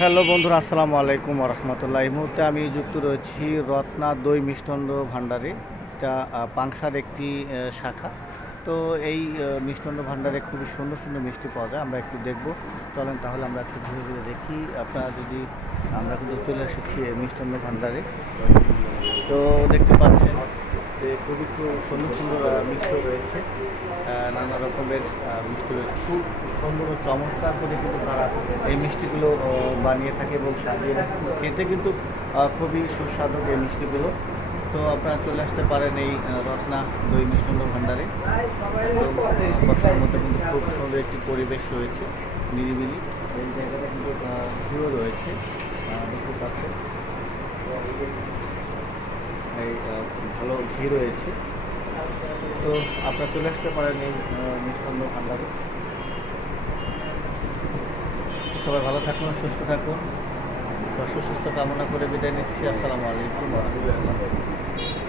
Hello বন্ধুরা, আসসালামু আলাইকুম রহমতুল্লাহ। এই মুহূর্তে আমি যুক্ত রয়েছি রত্না দই মিষ্টান্ন ভাণ্ডারে। এটা পাংশার একটি শাখা। তো এই মিষ্টান্ন ভাণ্ডারে খুবই সুন্দর সুন্দর মিষ্টি পাওয়া যায়। আমরা একটু দেখব, চলেন তাহলে আমরা একটু ঘুরে ঘুরে দেখি। আপনারা যদি আমরা কিন্তু চলে এসেছি এই মিষ্টান্ন ভাণ্ডারে। তো দেখতে পাচ্ছেন যে খুবই খুব সুন্দর সুন্দর মিষ্টি রয়েছে, নানা রকমের মিষ্টি রয়েছে। খুব সুন্দর ও চমৎকার করে কিন্তু তারা এই মিষ্টিগুলো বানিয়ে থাকে এবং সাজিয়ে রাখে। খেতে কিন্তু খুবই সুস্বাদু এই মিষ্টিগুলো। তো আপনারা চলে আসতে পারেন এই রত্না দই মিষ্টান্ন ভাণ্ডারে। একদম বর্ষার মধ্যে কিন্তু খুব সুন্দর একটি পরিবেশ রয়েছে, নিরিবিলি। এই জায়গাটা কিন্তু ভিউ রয়েছে, দেখতে পাচ্ছেন। এই ভালো ঘি রয়েছে। তো আপনারা চলে আসতে পারেন এই মিষ্টান্ন ভাণ্ডারে। সবাই ভালো থাকুন, সুস্থ থাকুন। সুস্থ কামনা করে বিদায় নিচ্ছি। আসসালামু আলাইকুম ওয়া রাহমাতুল্লাহ।